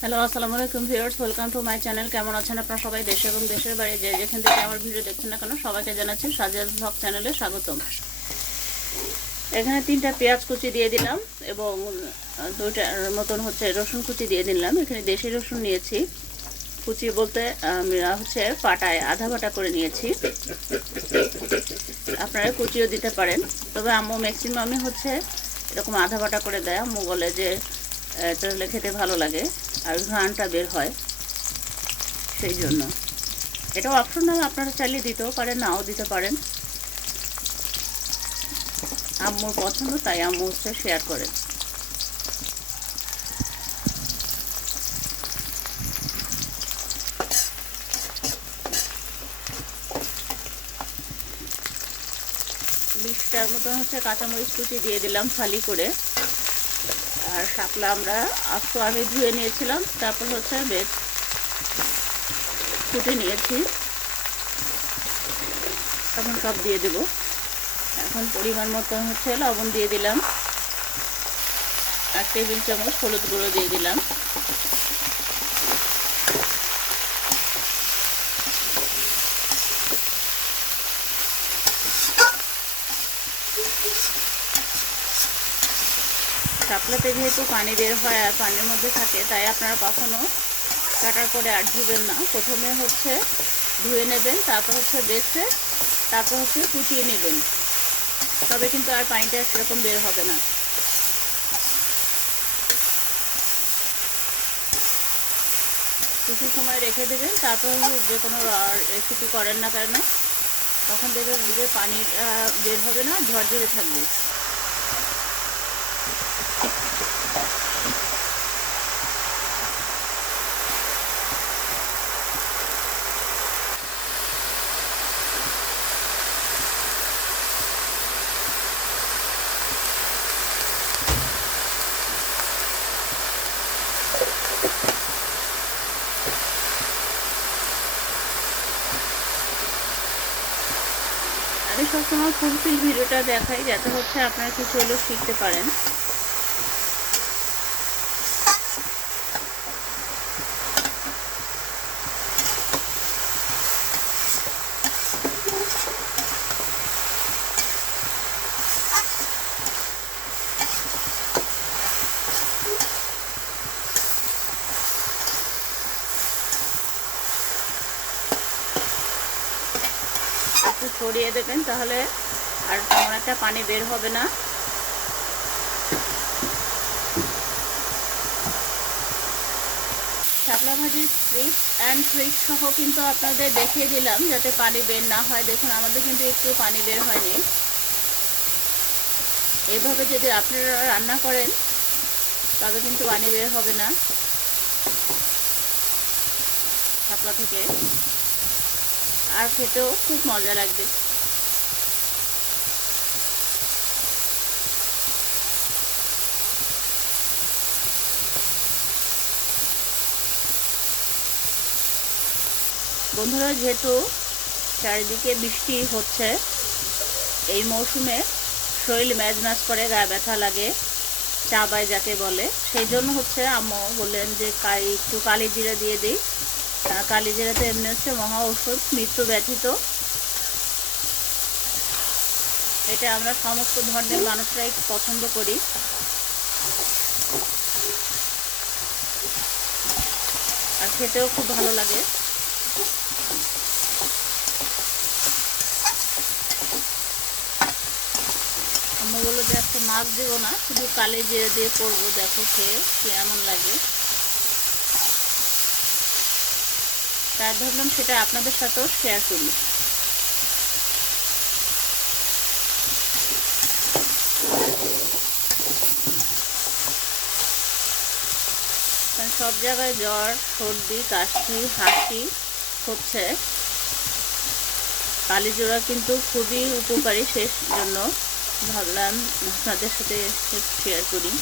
Hello আসসালামু আলাইকুম viewers welcome to my channel কেমন আছেন আপনারা সবাই? দেশে এবং দেশের বাইরে যে যেখান থেকে আমার ভিডিও দেখছেন না কেন, সবাইকে জানাচ্ছি সাজাজ ব্লগ চ্যানেলে স্বাগতম। এখানে তিনটা পেঁয়াজ কুচি দিয়ে দিলাম এবং দুইটার মতন হচ্ছে রসুন কুচি দিয়ে দিলাম। এখানে দেশি রসুন নিয়েছি। কুচি বলতে হচ্ছে পাটায় আধা বাটা করে নিয়েছি। আপনারা কুচিও দিতে পারেন। তবে আম্মু ম্যাক্সিমামই হচ্ছে এরকম আধা বাটা করে দেয়। আম্মু বলে যে তাহলে খেতে ভালো লাগে আর ঘ্রাণটা বের হয় সেই জন্য। এটা অপশনাল আপনারা চাইলে দিতেও পারেন, নাও দিতে পারেন। আম্মুর পছন্দ, তাই আম্মু হচ্ছে শেয়ার করেন বিশটার মতন হচ্ছে কাঁচামরিচ কুচি দিয়ে দিলাম, ফালি করে। শাপলা আমরা আস্ত আগে ধুয়ে নিয়েছিলাম, তারপর হচ্ছে বেশ ফুটে নিয়েছি। এখন সব দিয়ে দেব। এখন পরিমাণ মতন হচ্ছে লবণ দিয়ে দিলাম। এক টেবিল চামচ হলুদ গুঁড়ো দিয়ে দিলাম। শাপলাতে যেহেতু পানি বের হয় আর পানির মধ্যে থাকে, তাই আপনারা কখনো কাটার পরে আর ধুবেন না। প্রথমে হচ্ছে ধুয়ে নেবেন, তারপর হচ্ছে বেছে, তারপর হচ্ছে কুচিয়ে নেবেন। তবে কিন্তু আর পানিটা সেরকম বের হবে না। কিছু সময় রেখে দেবেন, তারপর যে কোনো রেসিপি করেন না কেন, তখন দেখবেন যে পানি বের হবে না, ঝরঝরে থাকবে। আমি সবসময় ফুলফিল ভিডিওটা দেখাই যাতে হচ্ছে আপনারা কিছু হলেও শিখতে পারেন। ছড়িয়ে দেবেন তাহলে আর তেমন একটা পানি বের হবে না। শাপলা ভাজির ট্রিপস অ্যান্ড ট্রিক্স সহ কিন্তু আপনাদের দেখিয়ে দিলাম যাতে পানি বের না হয়। দেখুন, আমাদের কিন্তু একটু পানি বের হয়নি। এইভাবে যদি আপনারা রান্না করেন, তবে কিন্তু পানি বের হবে না। শাপলা থেকে। আর খেতেও খুব মজা লাগবে। বন্ধুরা, যেহেতু চারিদিকে বৃষ্টি হচ্ছে, এই মৌসুমে শরীর ম্যাজ ম্যাজ করে গায়ে ব্যথা লাগে, চা বাই যাকে বলে, সেই জন্য হচ্ছে আম্মু বললেন যে একটু কালি জিরে দিয়ে দিই। কালি জিরাতে এমনি হচ্ছে মহা ঔষধ, মৃত্যু ব্যথিত এটা আমরা সমস্ত ধরনের মানুষরাই পছন্দ করি। আর খেতেও খুব ভালো লাগে। আম্মু বলল যে একটা মাছ দেবো না, শুধু কালি জিরে দিয়ে করব, দেখো খেয়ে কেমন লাগে। তাই ভাবলাম সেটা আপনাদের সাথেও শেয়ার করি। সব জায়গায় জ্বর, সর্দি, কাশি, হাসি হচ্ছে। কালিজোড়া কিন্তু খুবই উপকারী শেষ জন্য ভাবলাম আপনাদের সাথে শেয়ার করি।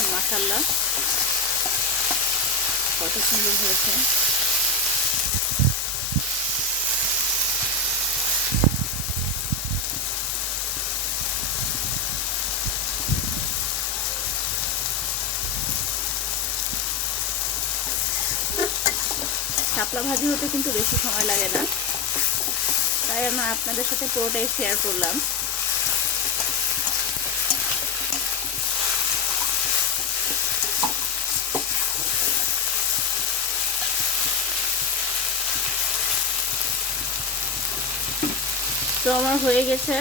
দেখুন মাসাল্লাহ কত সুন্দর হয়েছে। শাপলা ভাজি হতে কিন্তু বেশি সময় লাগে না। তাই আমি আপনাদের সাথে পুরোটাই শেয়ার করলাম। আমার হয়ে গেছে।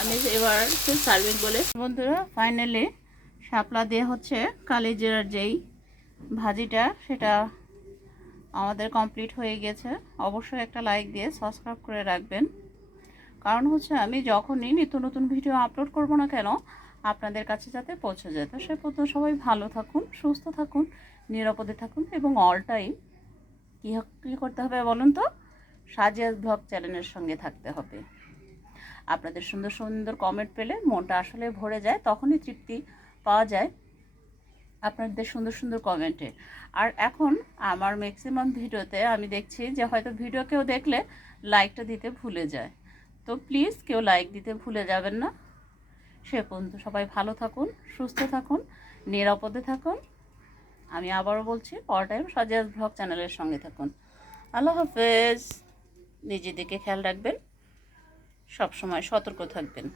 আমি এবার সার্ভিং বলে বন্ধুরা ফাইনালি শাপলা দিয়ে হচ্ছে কালিজিরার যেই ভাজিটা, সেটা আমাদের কমপ্লিট হয়ে গেছে। অবশ্যই একটা লাইক দিয়ে সাবস্ক্রাইব করে রাখবেন। কারণ হচ্ছে আমি যখনই নিত্য নতুন ভিডিও আপলোড করব না কেন, আপনাদের কাছে যাতে পৌঁছে যায়। তো সে পর্যন্ত সবাই ভালো থাকুন, সুস্থ থাকুন, নিরাপদে থাকুন এবং অল টাইম কী কী করতে হবে বলুন তো? সাজিয়াস ব্লগ চ্যানেলের সঙ্গে থাকতে হবে। আপনাদের সুন্দর সুন্দর কমেন্ট পেলে মনটা আসলে ভরে যায়, তখনই তৃপ্তি পাওয়া যায় আপনাদের সুন্দর সুন্দর কমেন্টে আর এখন আমার ম্যাক্সিমাম ভিডিওতে আমি দেখছি যে হয়তো ভিডিও কেউ দেখলে লাইকটা দিতে ভুলে যায়। তো প্লিজ কেউ লাইক দিতে ভুলে যাবেন না। সে পর্যন্ত সবাই ভালো থাকুন, সুস্থ থাকুন, নিরাপদে থাকুন। আমি আবারও বলছি অল টাইম সাজিয়াস ব্লগ চ্যানেলের সঙ্গে থাকুন। আল্লাহ হাফেজ। নিজেদেরকে খেয়াল রাখবেন। সবসময় সতর্ক থাকবেন।